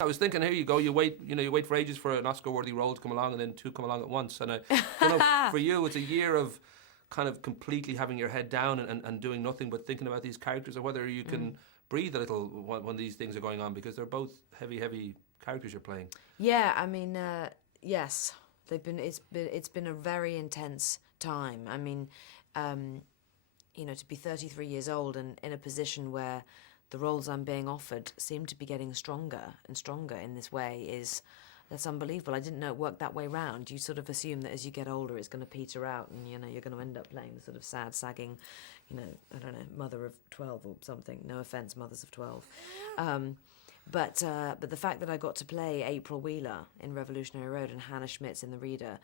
I was thinking, here you go, you wait for ages for an Oscar-worthy role to come along, and then two come along at once. And I don't know, for you, it's a year of kind of completely having your head down and doing nothing but thinking about these characters, or whether you can breathe a little when these things are going on, because they're both heavy characters you're playing. Yeah, I mean, yes, it's been a very intense time. I mean, to be 33 years old and in a position where the roles I'm being offered seem to be getting stronger and stronger in this way that's unbelievable. I didn't know it worked that way round. You sort of assume that as you get older, it's going to peter out, and you're going to end up playing the sort of sad, sagging, I don't know, mother of 12 or something. No offence, mothers of 12. But the fact that I got to play April Wheeler in Revolutionary Road and Hannah Schmitz in The Reader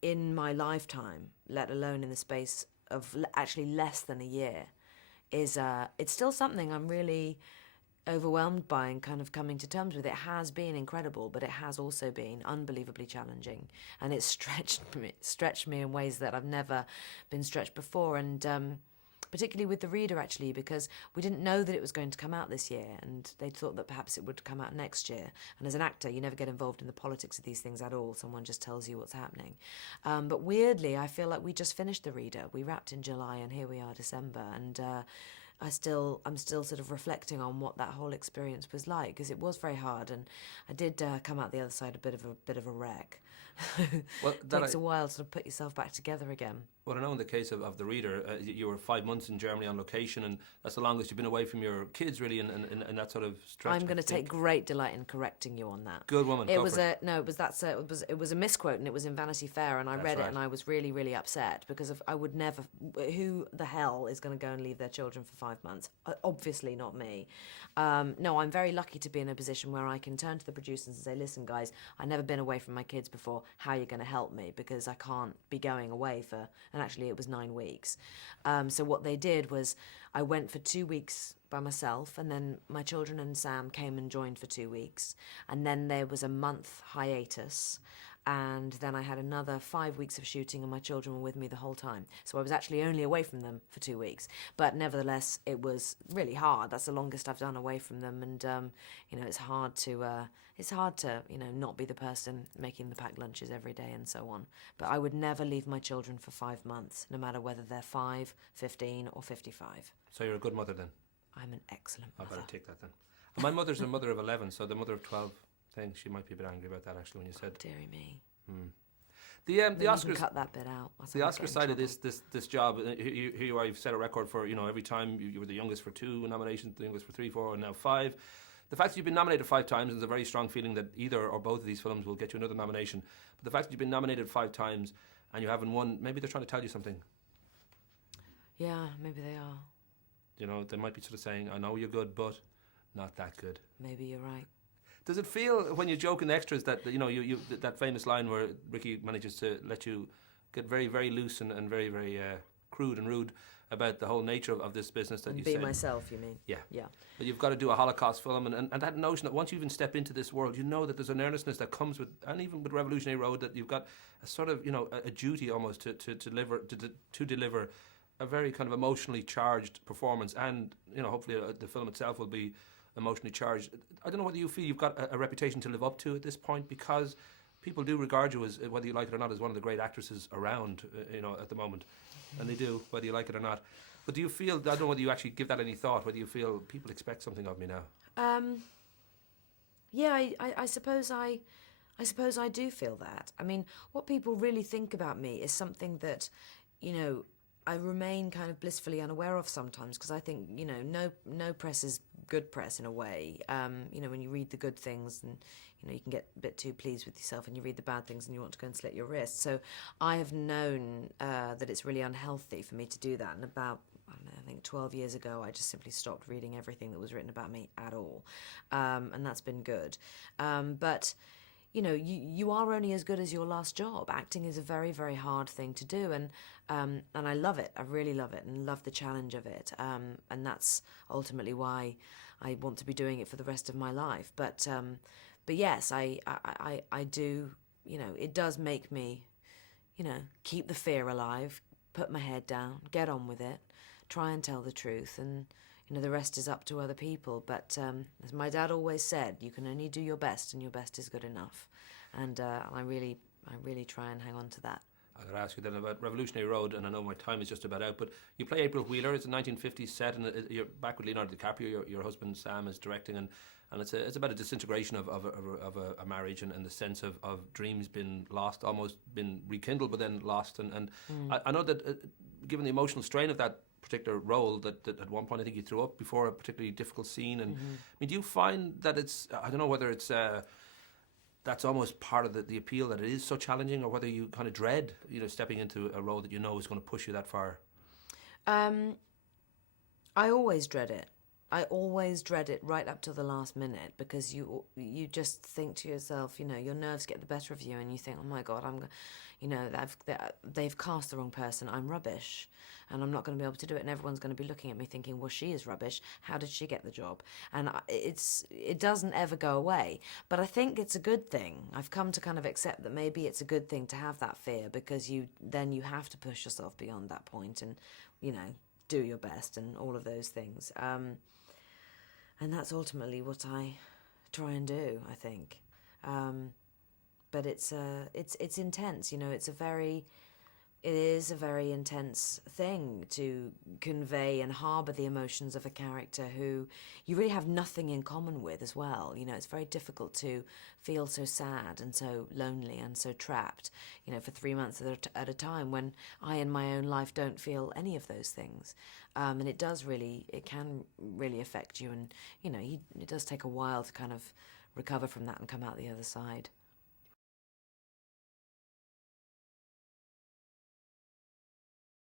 in my lifetime, let alone in the space of actually less than a year, it's still something I'm really overwhelmed by and kind of coming to terms with. It has been incredible, but it has also been unbelievably challenging, and it's stretched me in ways that I've never been stretched before, and particularly with The Reader, actually, because we didn't know that it was going to come out this year, and they thought that perhaps it would come out next year. And as an actor, you never get involved in the politics of these things at all. Someone just tells you what's happening. But weirdly, I feel like we just finished The Reader. We wrapped in July, and here we are, December, and I'm still sort of reflecting on what that whole experience was like, because it was very hard, and I did come out the other side a bit of a wreck. Well, it takes a while to sort of put yourself back together again. Well, I know in the case of The Reader, you were 5 months in Germany on location, and that's the longest you've been away from your kids, really, in that sort of stretch. I'm going to take great delight in correcting you on that. Good woman. It was a misquote, and it was in Vanity Fair, and I read it, and I was really, really upset, because I would never. Who the hell is going to go and leave their children for 5 months? Obviously not me. No, I'm very lucky to be in a position where I can turn to the producers and say, listen, guys, I've never been away from my kids before. How are you going to help me? Because I can't be going away for, and actually it was 9 weeks. So what they did was I went for 2 weeks by myself, and then my children and Sam came and joined for 2 weeks. And then there was a month hiatus. And then I had another 5 weeks of shooting, and my children were with me the whole time. So I was actually only away from them for 2 weeks. But nevertheless, it was really hard. That's the longest I've done away from them. And, it's hard to, not be the person making the packed lunches every day and so on. But I would never leave my children for 5 months, no matter whether they're 5, 15 or 55. So you're a good mother then? I'm an excellent mother. I better take that then. And my mother's a mother of 11, so the mother of 12... thing. She might be a bit angry about that, actually, when you said. Deary me. The Oscars. You can cut that bit out. The Oscar side of this job. Here you are. You've set a record for every time you were the youngest for 2 nominations, the youngest for 3, 4, and now 5. The fact that you've been nominated 5 times is a very strong feeling that either or both of these films will get you another nomination. But the fact that you've been nominated 5 times and you haven't won, maybe they're trying to tell you something. Yeah, maybe they are. They might be sort of saying, "I know you're good, but not that good." Maybe you're right. Does it feel, when you joke in the extras, that you that famous line where Ricky manages to let you get very, very loose and very, very crude and rude about the whole nature of this business that you say? Be myself, you mean? Yeah. But you've got to do a Holocaust film, and that notion that once you even step into this world, that there's an earnestness that comes with, and even with Revolutionary Road, that you've got a sort of, a duty almost to deliver a very kind of emotionally charged performance, and hopefully the film itself will be emotionally charged. I don't know whether you feel you've got a reputation to live up to at this point, because people do regard you as, whether you like it or not, as one of the great actresses around, at the moment. And they do, whether you like it or not. But do you feel, I don't know whether you actually give that any thought, whether you feel people expect something of me now? Yeah, I suppose I do feel that. I mean, what people really think about me is something that, I remain kind of blissfully unaware of sometimes, because I think, no press is good press in a way. When you read the good things, and, you can get a bit too pleased with yourself, and you read the bad things and you want to go and slit your wrist. So I have known that it's really unhealthy for me to do that. And about, I think 12 years ago, I just simply stopped reading everything that was written about me at all. And that's been good. But you are only as good as your last job. Acting is a very, very hard thing to do, and I love it. I really love it, and love the challenge of it. And that's ultimately why I want to be doing it for the rest of my life. But yes, I do. It does make me, keep the fear alive, put my head down, get on with it, try and tell the truth, and the rest is up to other people. But as my dad always said, you can only do your best, and your best is good enough. And I really try and hang on to that. I'm going to ask you then about Revolutionary Road, and I know my time is just about out, but you play April Wheeler. It's a 1950s set, and you're back with Leonardo DiCaprio. Your husband Sam is directing, and it's about a disintegration of a marriage, and the sense of dreams been lost, almost been rekindled, but then lost. And I know that given the emotional strain of that particular role, that at one point I think you threw up before a particularly difficult scene. And I mean, do you find that it's, I don't know whether it's that's almost part of the appeal, that it is so challenging, or whether you kind of dread, stepping into a role that is going to push you that far? I always dread it. I always dread it right up to the last minute, because you just think to yourself, your nerves get the better of you, and you think, oh my God, they've cast the wrong person. I'm rubbish, and I'm not going to be able to do it. And everyone's going to be looking at me thinking, well, she is rubbish. How did she get the job? And it doesn't ever go away. But I think it's a good thing. I've come to kind of accept that maybe it's a good thing to have that fear, because you have to push yourself beyond that point and, do your best and all of those things. And that's ultimately what I try and do, I think. But it's intense, it is a very intense thing to convey and harbour the emotions of a character who you really have nothing in common with as well. It's very difficult to feel so sad and so lonely and so trapped, for 3 months at a time, when I in my own life don't feel any of those things. And it can really affect you, and, it does take a while to kind of recover from that and come out the other side.